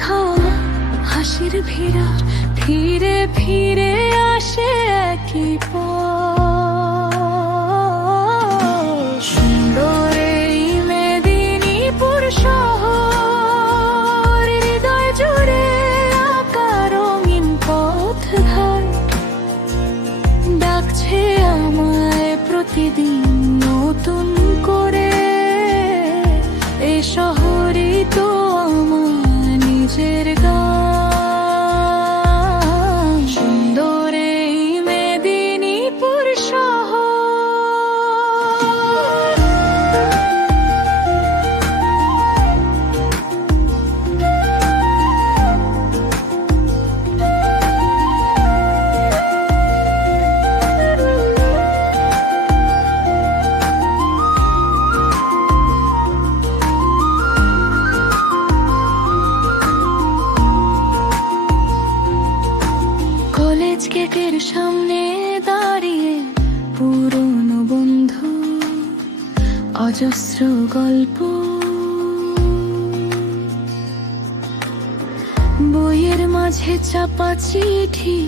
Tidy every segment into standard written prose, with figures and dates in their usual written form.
খাওয়া হাসির ভিড়া ফিরে ফিরে আসে একই পথ। সুন্দর এই মেদিনীপুর শহর, হৃদয় জুড়ে আঁকা রঙিন পথঘাট ডাকছে আমায় প্রতিদিন নতুন করে। এ শহরই তো আমার নিজের গান। সুন্দর এই মেদিনীপুর শহর। কলেজ গেটের সামনে দাঁড়িয়ে পুরনো বন্ধু, অজস্র গল্প, বইয়ের মাঝে চাপা চিঠি,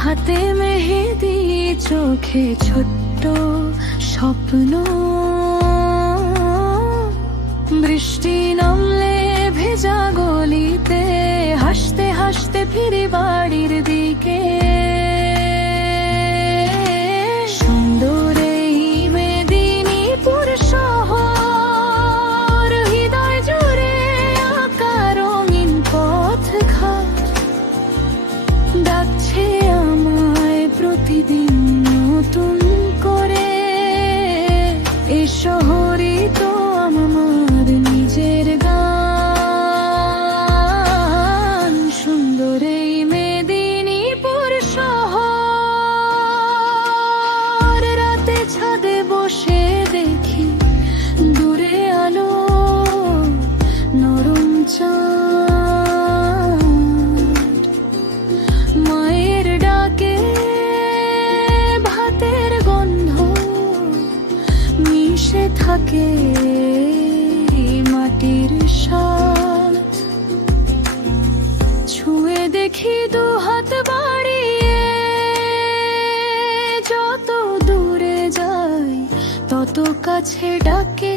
হাতে মেহেদি, চোখে ছোট্ট স্বপ্ন। বৃষ্টি নামলে ভেজা গলিতে হাসতে হাসতে ফিরি বাড়ির দিকে। সুন্দর এই মেদিনীপুর শহর, হৃদয় জুড়ে আঁকা রঙিন পথঘাট ডাকছে আমায় প্রতিদিন নতুন করে। এ শহরই তো আমার নিজের গান। সুন্দর এই মেদিনীপুর শহর, রাতে ছাদে বসে দেখি দূরে আলো, নরম চাঁদ, মায়ের ডাকে ভাতের গন্ধ মিশে থাকে মাটির স্বাদ। ছুঁয়ে দেখি দু হাত বাড়িয়ে, যত দূরে যাই তত কাছে ডাকে।